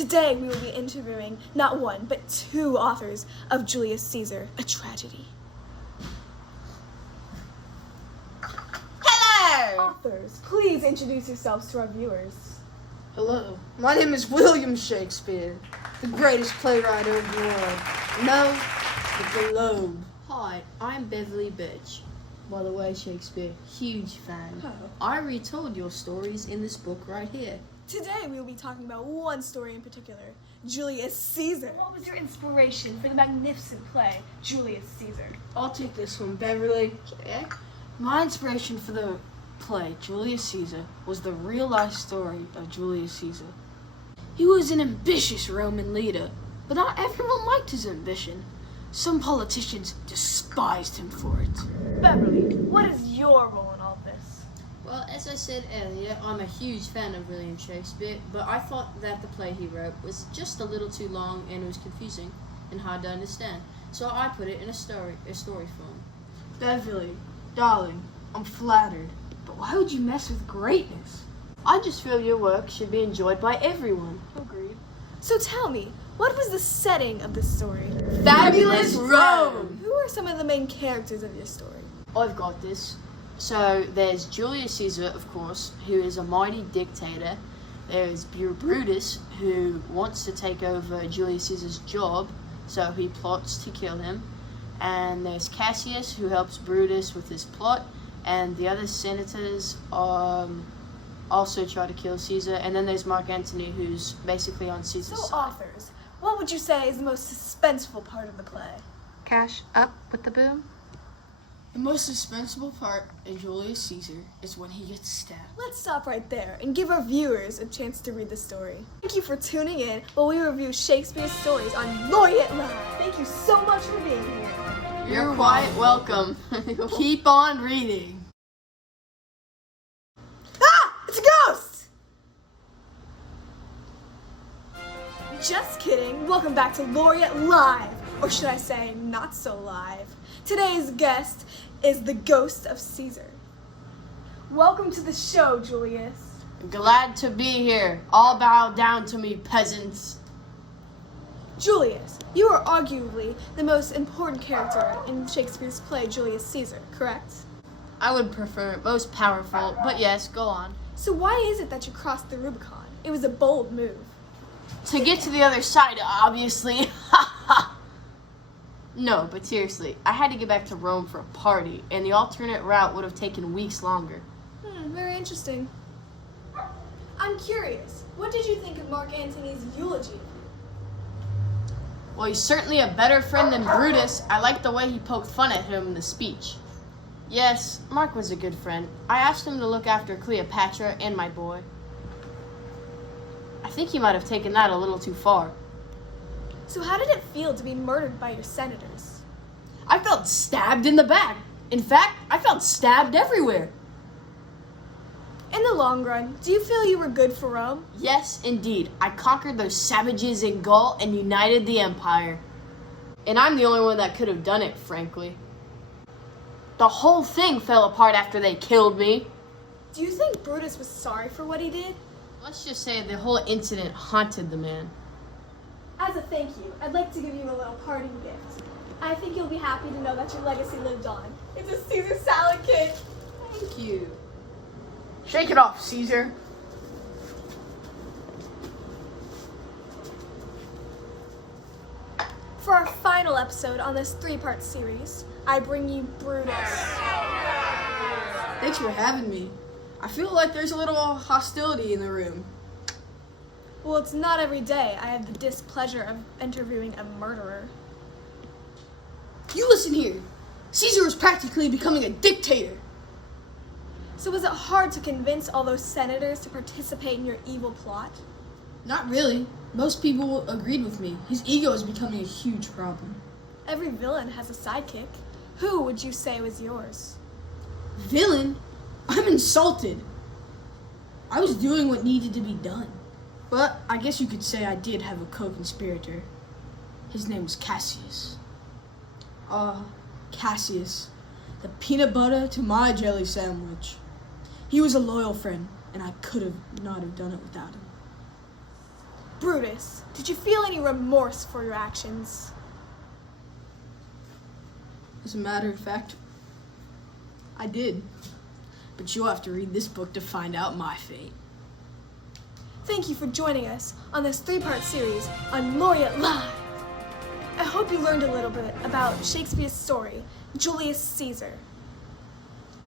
Today we will be interviewing not one, but two authors of Julius Caesar, a tragedy. Hello! Authors, please introduce yourselves to our viewers. Hello, my name is William Shakespeare, the greatest playwright of the world. No, the globe. Hi, I'm Beverly Birch. By the way, Shakespeare, huge fan. Oh. I retold your stories in this book right here. Today we will be talking about one story in particular, Julius Caesar. What was your inspiration for the magnificent play, Julius Caesar? I'll take this one, Beverly. Okay. My inspiration for the play, Julius Caesar, was the real-life story of Julius Caesar. He was an ambitious Roman leader, but not everyone liked his ambition. Some politicians despised him for it. Beverly, what is your role in all this? Well, as I said earlier, I'm a huge fan of William Shakespeare, but I thought that the play he wrote was just a little too long and it was confusing and hard to understand. So I put it in a story form. Beverly, darling, I'm flattered, but why would you mess with greatness? I just feel your work should be enjoyed by everyone. Agreed. So tell me, what was the setting of this story? Fabulous Rome! Who are some of the main characters of your story? I've got this. So there's Julius Caesar, of course, who is a mighty dictator. There's Brutus, who wants to take over Julius Caesar's job, so he plots to kill him. And there's Cassius, who helps Brutus with his plot. And the other senators also try to kill Caesar. And then there's Mark Antony, who's basically on Caesar's So side. authors, what would you say is the most suspenseful part of the play? Cash up with the boom. The most suspenseful part of Julius Caesar is when he gets stabbed. Let's stop right there and give our viewers a chance to read the story. Thank you for tuning in while we review Shakespeare's stories on Laureate Live. Thank you so much for being here. You're quite welcome. Keep on reading. Ah! It's a ghost! Just kidding. Welcome back to Laureate Live. Or should I say, not so live. Today's guest is the ghost of Caesar. Welcome to the show, Julius. Glad to be here. All bow down to me, peasants. Julius, you are arguably the most important character in Shakespeare's play Julius Caesar, correct? I would prefer most powerful, but yes, go on. So why is it that you crossed the Rubicon? It was a bold move. To get to the other side, obviously. No, but seriously, I had to get back to Rome for a party, and the alternate route would have taken weeks longer. Very interesting. I'm curious, what did you think of Mark Antony's eulogy? Well, he's certainly a better friend than Brutus. I liked the way he poked fun at him in the speech. Yes, Mark was a good friend. I asked him to look after Cleopatra and my boy. I think he might have taken that a little too far. So how did it feel to be murdered by your senators? I felt stabbed in the back. In fact, I felt stabbed everywhere. In the long run, do you feel you were good for Rome? Yes, indeed. I conquered those savages in Gaul and united the empire. And I'm the only one that could have done it, frankly. The whole thing fell apart after they killed me. Do you think Brutus was sorry for what he did? Let's just say the whole incident haunted the man. As a thank you, I'd like to give you a little parting gift. I think you'll be happy to know that your legacy lived on. It's a Caesar salad kit. Thank you. Shake it off, Caesar. For our final episode on this 3-part series, I bring you Brutus. Thanks for having me. I feel like there's a little hostility in the room. Well, it's not every day I have the displeasure of interviewing a murderer. You listen here. Caesar was practically becoming a dictator. So was it hard to convince all those senators to participate in your evil plot? Not really. Most people agreed with me. His ego is becoming a huge problem. Every villain has a sidekick. Who would you say was yours? Villain? I'm insulted. I was doing what needed to be done. But I guess you could say I did have a co-conspirator. His name was Cassius. Cassius. The peanut butter to my jelly sandwich. He was a loyal friend, and I could have not have done it without him. Brutus, did you feel any remorse for your actions? As a matter of fact, I did. But you'll have to read this book to find out my fate. Thank you for joining us on this 3-part series on Laureate Live. I hope you learned a little bit about Shakespeare's story, Julius Caesar.